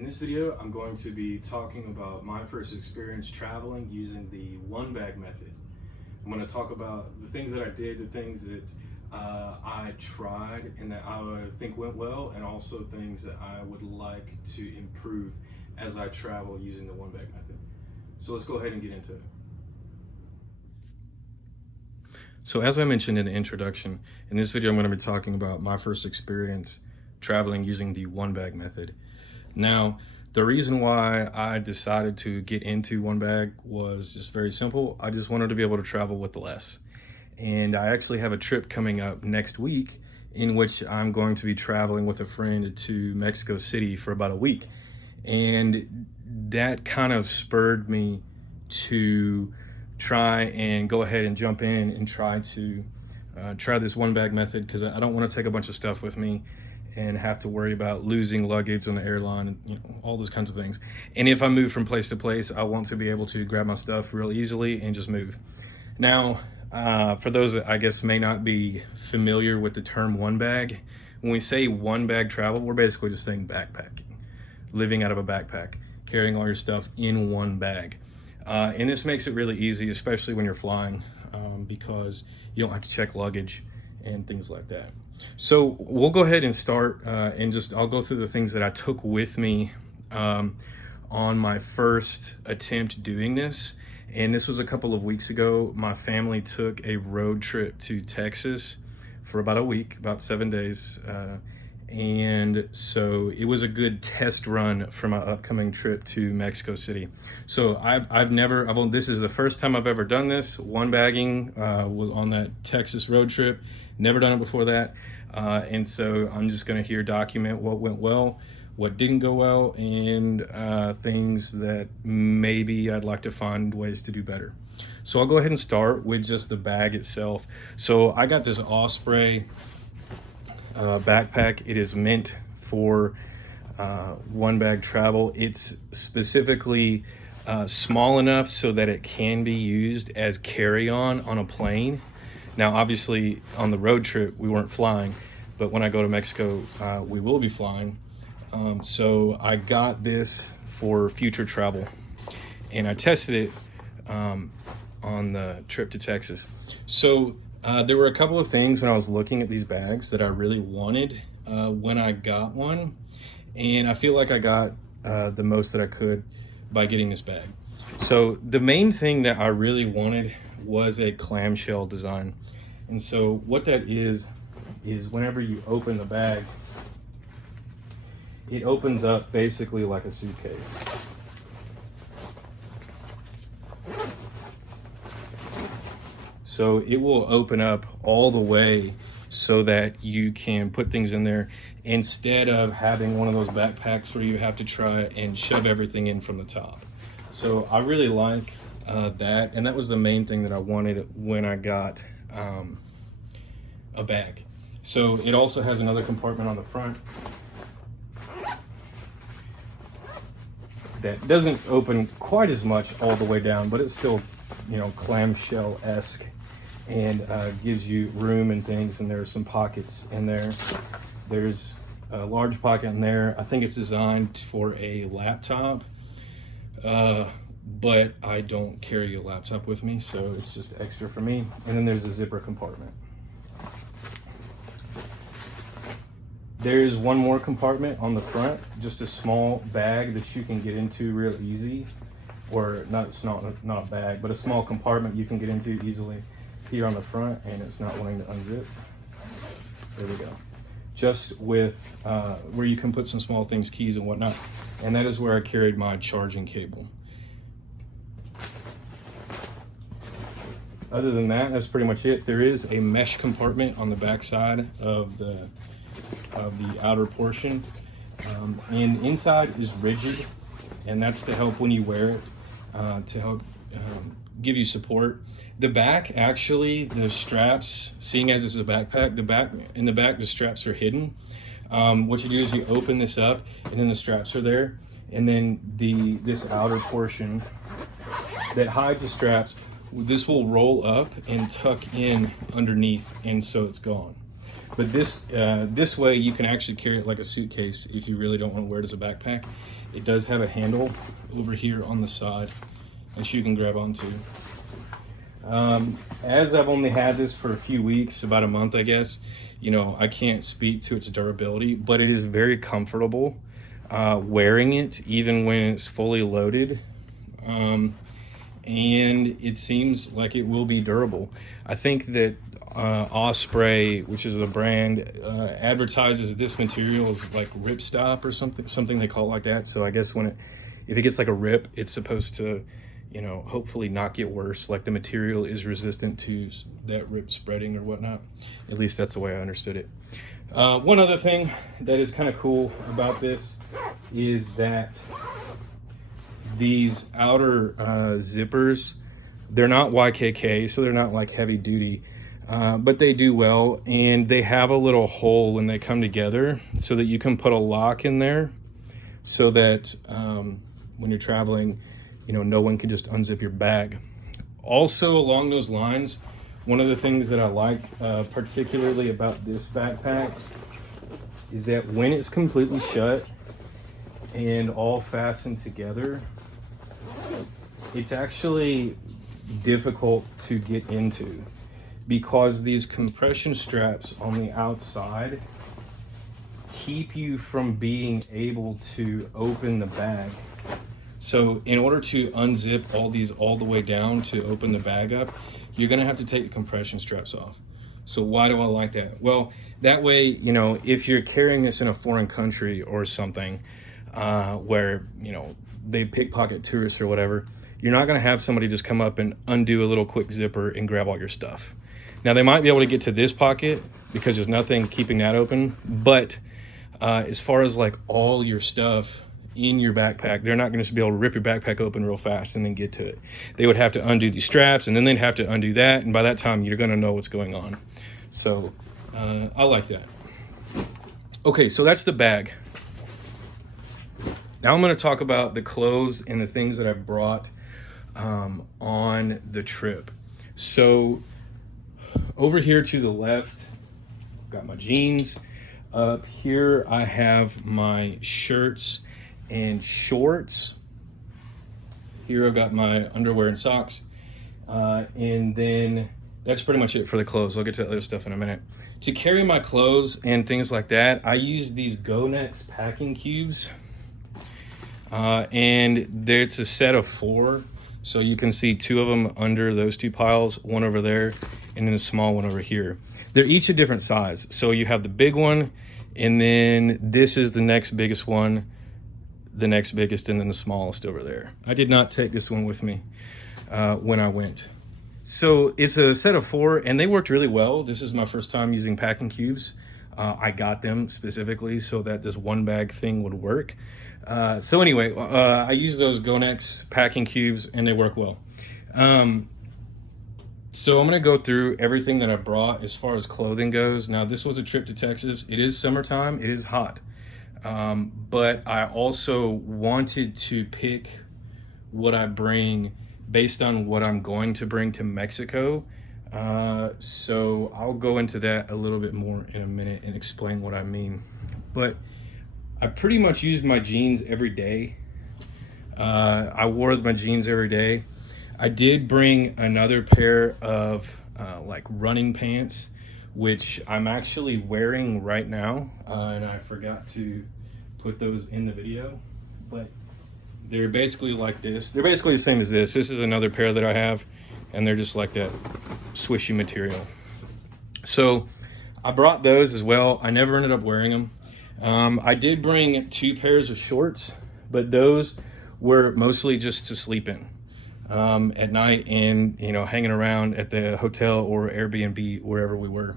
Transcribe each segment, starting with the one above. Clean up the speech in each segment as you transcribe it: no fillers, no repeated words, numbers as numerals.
In this video, I'm going to be talking about my first experience traveling using the one bag method. I'm going to talk about the things that I did, the things that I tried and that I think went well, and also things that I would like to improve as I travel using the one bag method. So let's go ahead and get into it. So as I mentioned in the introduction, in this video I'm going to be talking about my first experience traveling using the one bag method. Now, the reason why I decided to get into one bag was just very simple. I just wanted to be able to travel with less. And I actually have a trip coming up next week in which I'm going to be traveling with a friend to Mexico City for about a week. And that kind of spurred me to try and go ahead and jump in and try this one bag method, because I don't want to take a bunch of stuff with me and have to worry about losing luggage on the airline and all those kinds of things. And if I move from place to place, I want to be able to grab my stuff real easily and just move. Now, for those that I guess may not be familiar with the term one bag, when we say one bag travel, we're basically just saying backpacking, living out of a backpack, carrying all your stuff in one bag. And this makes it really easy, especially when you're flying, because you don't have to check luggage and things like that. So we'll go ahead and start I'll go through the things that I took with me on my first attempt doing this. And this was a couple of weeks ago. My family took a road trip to Texas for about a week, about 7 days. And so it was a good test run for my upcoming trip to Mexico City. So this is the first time I've ever done this. One bagging was on that Texas road trip. Never done it before that. And so I'm just gonna document what went well, what didn't go well, and things that maybe I'd like to find ways to do better. So I'll go ahead and start with just the bag itself. So I got this Osprey backpack. It is meant for one bag travel. It's specifically small enough so that it can be used as carry-on on a plane. Now, obviously, on the road trip, we weren't flying, but when I go to Mexico, we will be flying. So I got this for future travel, and I tested it on the trip to Texas. So there were a couple of things when I was looking at these bags that I really wanted when I got one, and I feel like I got the most that I could by getting this bag. So the main thing that I really wanted was a clamshell design. And so what that is whenever you open the bag, it opens up basically like a suitcase. So it will open up all the way so that you can put things in there instead of having one of those backpacks where you have to try and shove everything in from the top. So I really like that, and that was the main thing that I wanted when I got a bag. So it also has another compartment on the front that doesn't open quite as much all the way down, but it's still, clamshell-esque, and gives you room and things. And there's some pockets in there. There's a large pocket in there. I think it's designed for a laptop, but I don't carry a laptop with me, so it's just extra for me. And then there's a zipper compartment. There's one more compartment on the front, just a small bag that you can get into real easy, or it's not a bag, but a small compartment you can get into easily here on the front, and it's not wanting to unzip. There we go. Just with where you can put some small things, keys and whatnot. And that is where I carried my charging cable. Other than that, that's pretty much it. There is a mesh compartment on the back side of the outer portion, and inside is rigid, and that's to help when you wear it, to help give you support. The back, actually, the straps, seeing as it's a backpack, in the back the straps are hidden. What you do is you open this up, and then the straps are there, and then this outer portion that hides the straps, this will roll up and tuck in underneath, and so it's gone. But this way you can actually carry it like a suitcase if you really don't want to wear it as a backpack. It does have a handle over here on the side that you can grab onto. As I've only had this for a few weeks, about a month, I guess, you know, I can't speak to its durability, but it is very comfortable wearing it, even when it's fully loaded. And it seems like it will be durable. I think that Osprey, which is the brand, advertises this material as like ripstop or something they call it like that. So I guess if it gets like a rip, it's supposed to, you know, hopefully not get worse. Like the material is resistant to that rip spreading or whatnot. At least that's the way I understood it. One other thing that is kind of cool about this is that these outer zippers, they're not YKK, so they're not like heavy duty, but they do well, and they have a little hole when they come together so that you can put a lock in there so that when you're traveling, you know, no one can just unzip your bag. Also, along those lines, one of the things that I like particularly about this backpack is that when it's completely shut and all fastened together, it's actually difficult to get into because these compression straps on the outside keep you from being able to open the bag. So in order to unzip all these all the way down to open the bag up, you're gonna have to take the compression straps off. So why do I like that? Well, that way, you know, if you're carrying this in a foreign country or something where, you know, they pickpocket tourists or whatever, you're not gonna have somebody just come up and undo a little quick zipper and grab all your stuff. Now they might be able to get to this pocket because there's nothing keeping that open, but as far as like all your stuff in your backpack, they're not going to just be able to rip your backpack open real fast and then get to it. They would have to undo these straps, and then they'd have to undo that, and by that time you're going to know what's going on. So I like that. Okay, so that's the bag. Now I'm going to talk about the clothes and the things that I brought on the trip. So over here to the left, got my jeans. Up here I have my shirts and shorts. Here I've got my underwear and socks. And then that's pretty much it for the clothes. I'll get to that other stuff in a minute. To carry my clothes and things like that, I use these Gonex Packing Cubes. And it's a set of 4. So you can see 2 of them under those 2 piles, 1 over there, and then a small one over here. They're each a different size. So you have the big one, and then this is the next biggest one, the next biggest, and then the smallest over there. I did not take this one with me when I went. So it's a set of 4, and they worked really well. This is my first time using packing cubes. I got them specifically so that this one bag thing would work. So anyway, I use those Gonex Packing Cubes, and they work well. So I'm gonna go through everything that I brought as far as clothing goes. Now, this was a trip to Texas. It is summertime, it is hot. But I also wanted to pick what I bring based on what I'm going to bring to Mexico. So I'll go into that a little bit more in a minute and explain what I mean. But I pretty much used my jeans every day. I wore my jeans every day. I did bring another pair of like running pants, which I'm actually wearing right now, and I forgot to put those in the video, but they're basically like this. They're basically the same as this. This is another pair that I have, and they're just like that swishy material. So I brought those as well. I never ended up wearing them. I did bring 2 pairs of shorts, but those were mostly just to sleep in at night and, you know, hanging around at the hotel or Airbnb, wherever we were.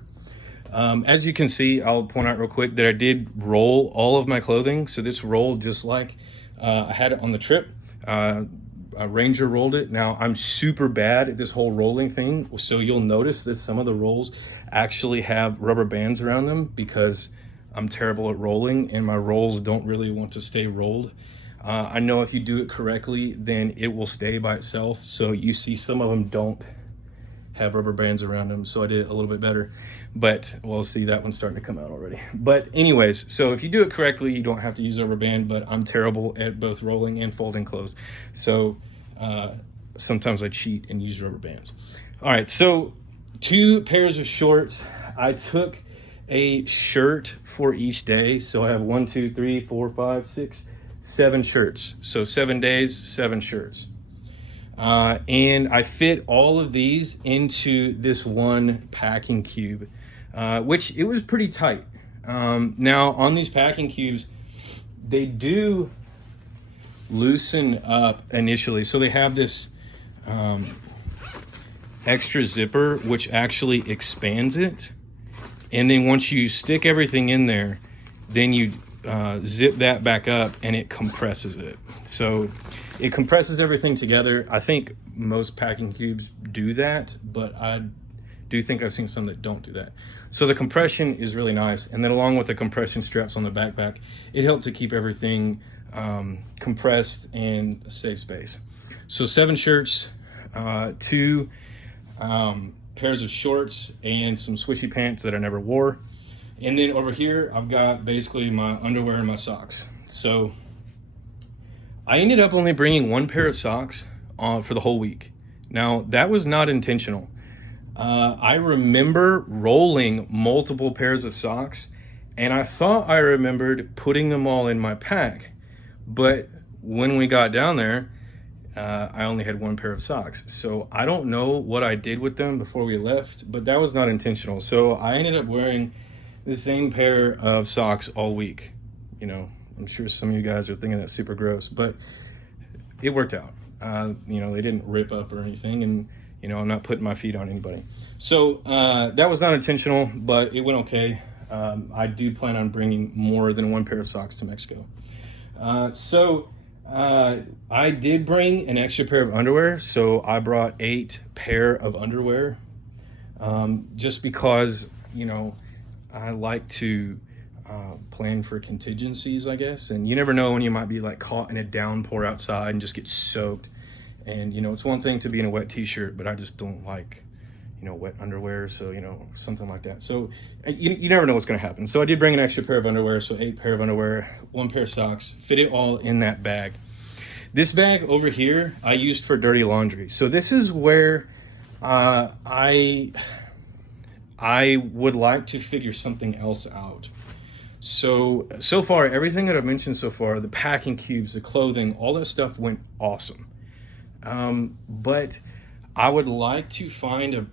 As you can see, I'll point out real quick that I did roll all of my clothing. So this rolled just like I had it on the trip. A Ranger rolled it. Now, I'm super bad at this whole rolling thing. So you'll notice that some of the rolls actually have rubber bands around them because I'm terrible at rolling and my rolls don't really want to stay rolled. I know if you do it correctly, then it will stay by itself. So you see some of them don't have rubber bands around them. So I did it a little bit better. But we'll see, that one's starting to come out already. But anyways, so if you do it correctly, you don't have to use rubber band, but I'm terrible at both rolling and folding clothes. So sometimes I cheat and use rubber bands. All right, so 2 pairs of shorts. I took a shirt for each day. So I have 1, 2, 3, 4, 5, 6, 7 shirts. So 7 days, 7 shirts. And I fit all of these into this one packing cube, which it was pretty tight. Now on these packing cubes, they do loosen up initially. So they have this extra zipper, which actually expands it. And then once you stick everything in there, then you zip that back up and it compresses it. So it compresses everything together. I think most packing cubes do that, but I do think I've seen some that don't do that. So the compression is really nice. And then along with the compression straps on the backpack, it helped to keep everything compressed and save space. So 7 shirts, 2 pairs of shorts, and some swishy pants that I never wore. And then over here, I've got basically my underwear and my socks. So I ended up only bringing 1 pair of socks for the whole week. Now, that was not intentional. I remember rolling multiple pairs of socks, and I thought I remembered putting them all in my pack. But when we got down there, I only had 1 pair of socks. So I don't know what I did with them before we left, but that was not intentional. So I ended up wearing the same pair of socks all week. You know, I'm sure some of you guys are thinking that's super gross, but it worked out. You know, they didn't rip up or anything, and you know, I'm not putting my feet on anybody. So that was not intentional, but it went okay. I do plan on bringing more than 1 pair of socks to Mexico. I did bring an extra pair of underwear, so I brought 8 pair of underwear, just because, you know, I like to plan for contingencies, I guess. And you never know when you might be like caught in a downpour outside and just get soaked. And, you know, it's one thing to be in a wet t-shirt, but I just don't like, you know, wet underwear. So, you know, something like that. So you never know what's going to happen. So I did bring an extra pair of underwear. So 8 pair of underwear, 1 pair of socks, fit it all in that bag. This bag over here, I used for dirty laundry. So this is where I would like to figure something else out. So far, everything that I've mentioned so far, the packing cubes, the clothing, all that stuff went awesome. But I would like to find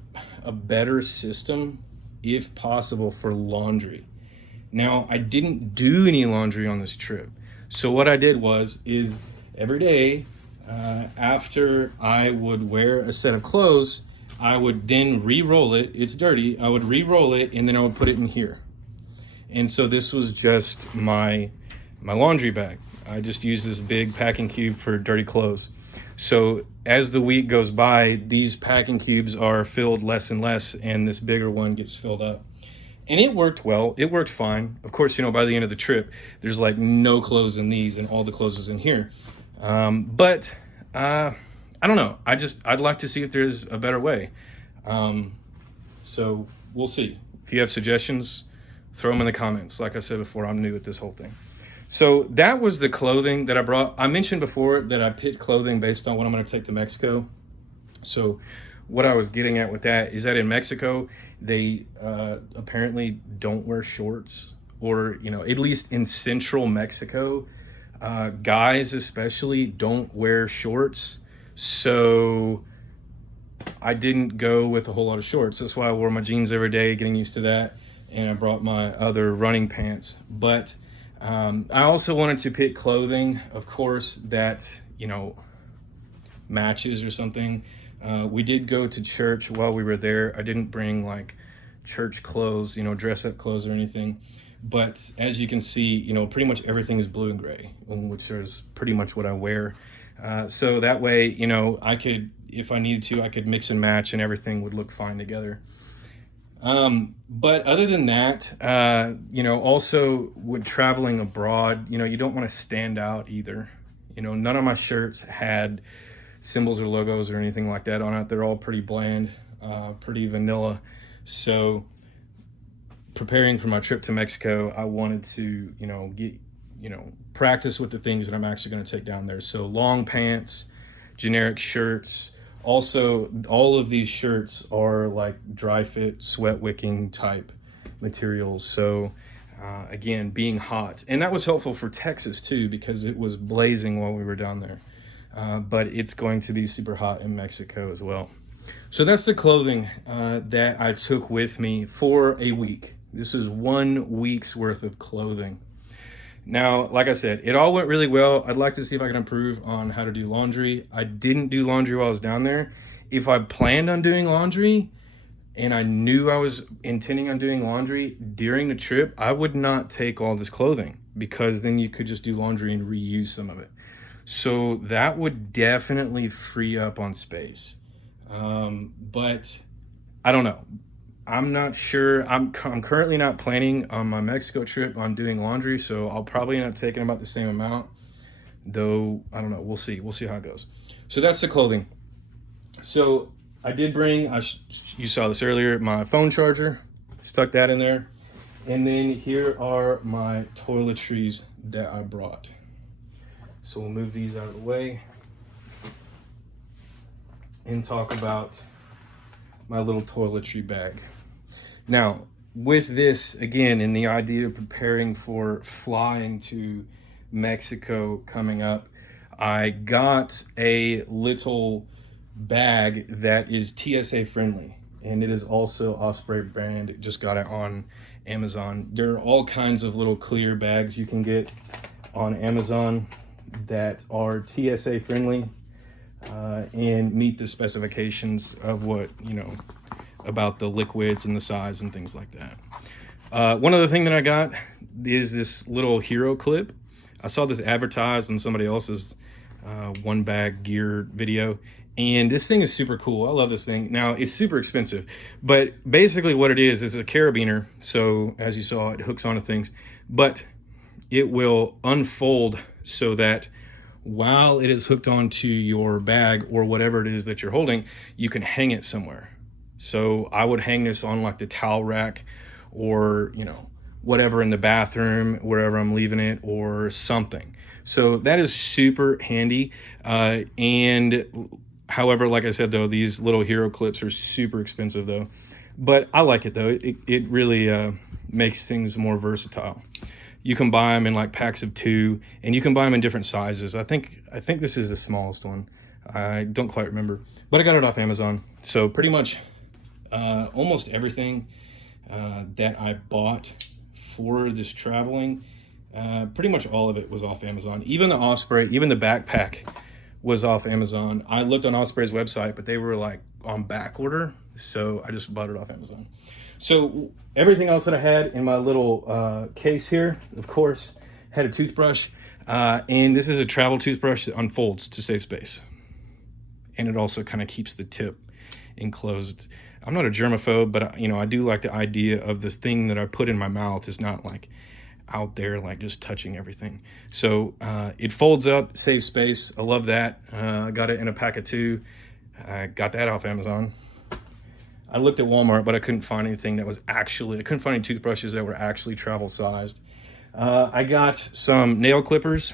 a better system, if possible, for laundry. Now, I didn't do any laundry on this trip. So what I did is every day, after I would wear a set of clothes, I would then re-roll it. It's dirty. I would re-roll it, and then I would put it in here. And so this was just my laundry bag. I just used this big packing cube for dirty clothes. So as the week goes by, these packing cubes are filled less and less, and this bigger one gets filled up. And it worked well. It worked fine. Of course, you know, by the end of the trip, there's like no clothes in these, and all the clothes is in here. But I don't know. I'd like to see if there's a better way. So we'll see. If you have suggestions, throw them in the comments. Like I said before, I'm new at this whole thing. So that was the clothing that I brought. I mentioned before that I picked clothing based on what I'm going to take to Mexico. So what I was getting at with that is that in Mexico, they apparently don't wear shorts, or, you know, at least in central Mexico, guys especially don't wear shorts. So I didn't go with a whole lot of shorts. That's why I wore my jeans every day, getting used to that. And I brought my other running pants. But I also wanted to pick clothing, of course, that, you know, matches or something. We did go to church while we were there. I didn't bring like church clothes, you know, dress up clothes or anything. But as you can see, you know, pretty much everything is blue and gray, which is pretty much what I wear. So that way, you know, I could, if I needed to, I could mix and match and everything would look fine together. But other than that, you know, also with traveling abroad, you know, you don't want to stand out either. You know, none of my shirts had symbols or logos or anything like that on it. They're all pretty bland, pretty vanilla. So preparing for my trip to Mexico, I wanted to, get, practice with the things that I'm actually going to take down there. So long pants, generic shirts. Also, all of these shirts are like dry fit, sweat wicking type materials. So again, being hot. And that was helpful for Texas too, because it was blazing while we were down there. But it's going to be super hot in Mexico as well. So that's the clothing that I took with me for a week. This is 1 week's worth of clothing. Now, like I said, it all went really well. I'd like to see if I can improve on how to do laundry. I didn't do laundry while I was down there. If I planned on doing laundry and I knew I was intending on doing laundry during the trip, I would not take all this clothing, because then you could just do laundry and reuse some of it. So that would definitely free up on space. But I don't know. I'm not sure. I'm currently not planning on my Mexico trip on doing laundry, so I'll probably end up taking about the same amount, though I don't know. We'll see how it goes. So that's the clothing. So I did bring, you saw this earlier, my phone charger, stuck that in there. And then here are my toiletries that I brought. So we'll move these out of the way and talk about my little toiletry bag. Now, with this, again, in the idea of preparing for flying to Mexico coming up, I got a little bag that is TSA friendly, and it is also Osprey brand. Just got it on Amazon. There are all kinds of little clear bags you can get on Amazon that are TSA friendly and meet the specifications of what, about the liquids and the size and things like that. One other thing that I got is this little hero clip. I saw this advertised on somebody else's one bag gear video, and this thing is super cool. I love this thing. Now, it's super expensive, but basically what it is a carabiner. So as you saw, it hooks onto things, but it will unfold so that while it is hooked onto your bag or whatever it is that you're holding, you can hang it somewhere. So I would hang this on like the towel rack, or whatever, in the bathroom, wherever I'm leaving it, or something. So that is super handy. And however, like I said, though, these little hero clips are super expensive though, but I like it though. It really makes things more versatile. You can buy them in like packs of 2, and you can buy them in different sizes. I think this is the smallest one. I don't quite remember, but I got it off Amazon. So pretty much almost everything that I bought for this traveling, pretty much all of it was off Amazon. Even the Osprey, even the backpack was off Amazon. I looked on Osprey's website, but they were like on back order, so I just bought it off Amazon. So everything else that I had in my little case here, of course, had a toothbrush, and this is a travel toothbrush that unfolds to save space, and it also kind of keeps the tip enclosed. I'm not a germaphobe, but I do like the idea of this thing that I put in my mouth is not like out there, like just touching everything. So it folds up, saves space. I love that. I got it in a pack of 2. I got that off Amazon. I looked at Walmart, but I couldn't find anything that was I couldn't find any toothbrushes that were actually travel sized. I got some nail clippers.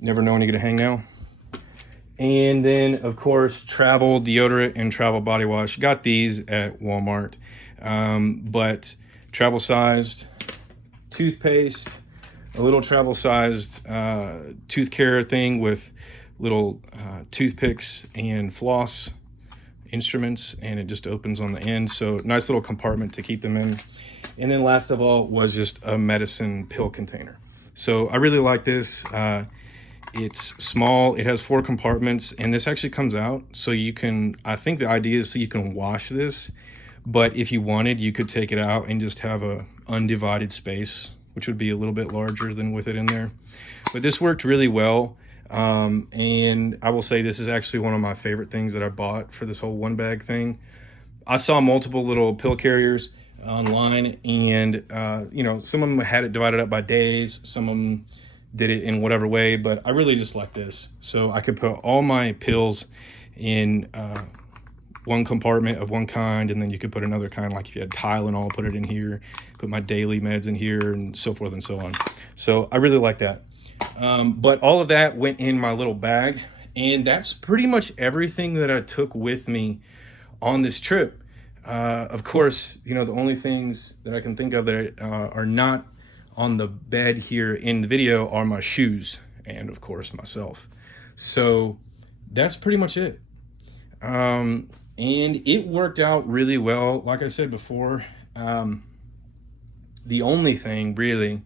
Never know when you're gonna hang nail. And then, of course, travel deodorant and travel body wash. Got these at Walmart, but travel sized toothpaste, a little travel sized tooth care thing with little toothpicks and floss instruments, and it just opens on the end. So nice little compartment to keep them in. And then last of all was just a medicine pill container. So I really like this. It's small, it has 4 compartments, and this actually comes out so you can, I think the idea is so you can wash this, but if you wanted, you could take it out and just have a undivided space, which would be a little bit larger than with it in there. But this worked really well. And I will say this is actually one of my favorite things that I bought for this whole one bag thing. I saw multiple little pill carriers online, and some of them had it divided up by days, some of them did it in whatever way, but I really just like this. So I could put all my pills in one compartment of one kind, and then you could put another kind, like if you had Tylenol, put it in here, put my daily meds in here, and so forth and so on. So I really like that. But all of that went in my little bag, and that's pretty much everything that I took with me on this trip. Of course, you know, the only things that I can think of that are not on the bed here in the video are my shoes and of course myself. So that's pretty much it. And it worked out really well. Like I said before, the only thing really,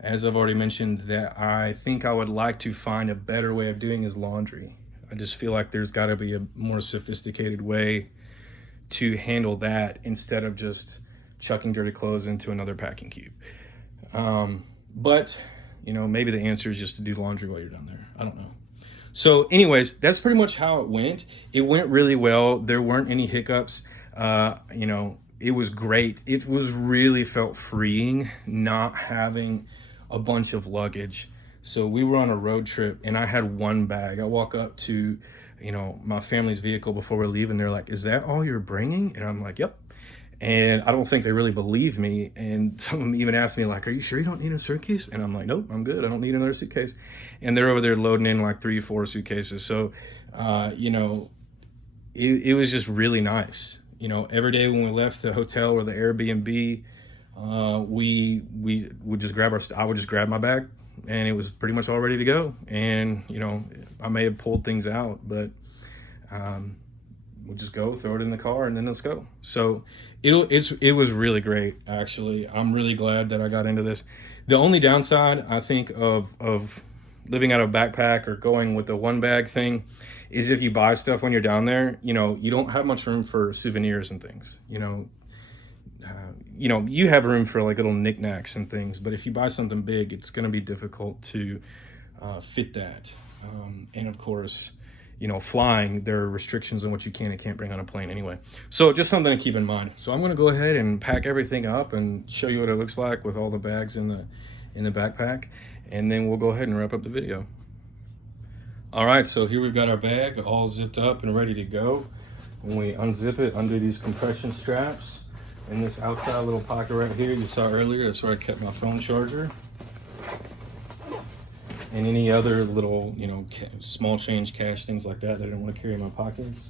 as I've already mentioned, that I think I would like to find a better way of doing is laundry. I just feel like there's got to be a more sophisticated way to handle that instead of just chucking dirty clothes into another packing cube. But you know, maybe the answer is just to do laundry while you're down there. I don't know. So anyways, that's pretty much how it went. It went really well. There weren't any hiccups. You know, it was great. It was really felt freeing not having a bunch of luggage. So we were on a road trip and I had one bag. I walk up to, you know, my family's vehicle before we're leaving. They're like, "Is that all you're bringing?" And I'm like, "Yep." And I don't think they really believe me. And some of them even asked me like, "Are you sure you don't need a suitcase?" And I'm like, "Nope, I'm good. I don't need another suitcase." And they're over there loading in like 3 or 4 suitcases. So, you know, it was just really nice. You know, every day when we left the hotel or the Airbnb, we would just grab I would just grab my bag and it was pretty much all ready to go. And, you know, I may have pulled things out, but, we'll just go throw it in the car and then let's go. So it was really great. Actually, I'm really glad that I got into this. The only downside I think of living out of a backpack or going with the one bag thing is if you buy stuff when you're down there, you know, you don't have much room for souvenirs and things. You know, you have room for like little knickknacks and things, but if you buy something big, it's going to be difficult to fit that. And of course, you know, flying, there are restrictions on what you can and can't bring on a plane anyway. So just something to keep in mind. So I'm going to go ahead and pack everything up and show you what it looks like with all the bags in the backpack, and then we'll go ahead and wrap up the video. All right, so here we've got our bag all zipped up and ready to go. When we unzip it, under these compression straps in this outside little pocket right here you saw earlier, that's where I kept my phone charger and any other little, you know, small change, cash, things like that I didn't want to carry in my pockets.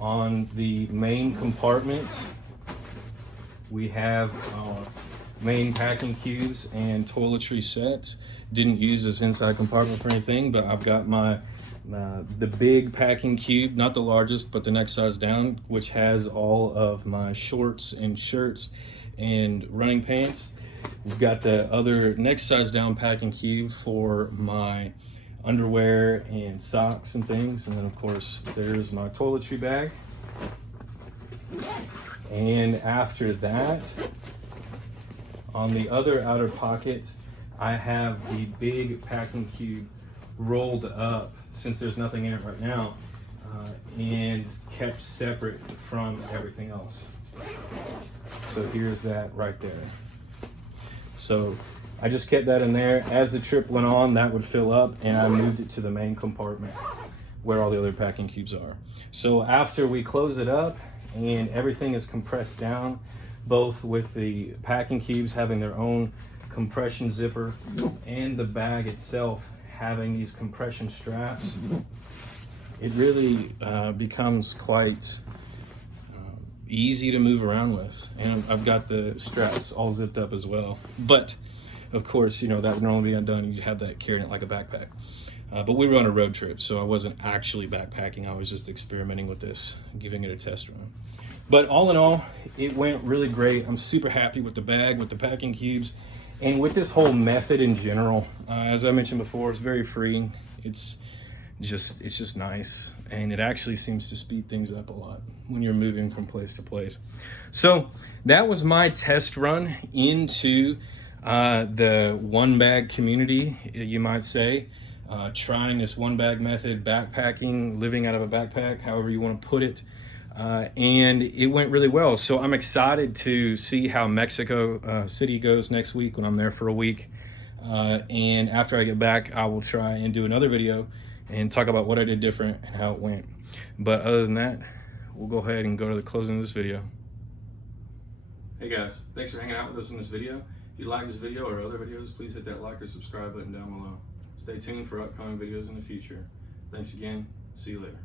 On the main compartment, we have our main packing cubes and toiletry sets. Didn't use this inside compartment for anything, but I've got my the big packing cube, not the largest, but the next size down, which has all of my shorts and shirts and running pants. We've got the other next size down packing cube for my underwear and socks and things. And then of course, there's my toiletry bag. And after that, on the other outer pocket, I have the big packing cube rolled up, since there's nothing in it right now, and kept separate from everything else. So here's that right there. So I just kept that in there. As the trip went on, that would fill up, and I moved it to the main compartment where all the other packing cubes are. So after we close it up and everything is compressed down, both with the packing cubes having their own compression zipper and the bag itself having these compression straps, it really becomes quite easy to move around with. And I've got the straps all zipped up as well. But of course, you know, that would normally be undone. You have that carrying it like a backpack. But we were on a road trip, so I wasn't actually backpacking. I was just experimenting with this, giving it a test run. But all in all, it went really great. I'm super happy with the bag, with the packing cubes, and with this whole method in general. As I mentioned before, it's very freeing. It's just nice, and it actually seems to speed things up a lot when you're moving from place to place. So that was my test run into the one bag community, you might say. Trying this one bag method, backpacking, living out of a backpack, however you want to put it. And it went really well. So I'm excited to see how Mexico City goes next week when I'm there for a week. And after I get back, I will try and do another video and talk about what I did different and how it went. But other than that, we'll go ahead and go to the closing of this video. Hey guys, thanks for hanging out with us in this video. If you like this video or other videos, please hit that like or subscribe button down below. Stay tuned for upcoming videos in the future. Thanks again. See you later.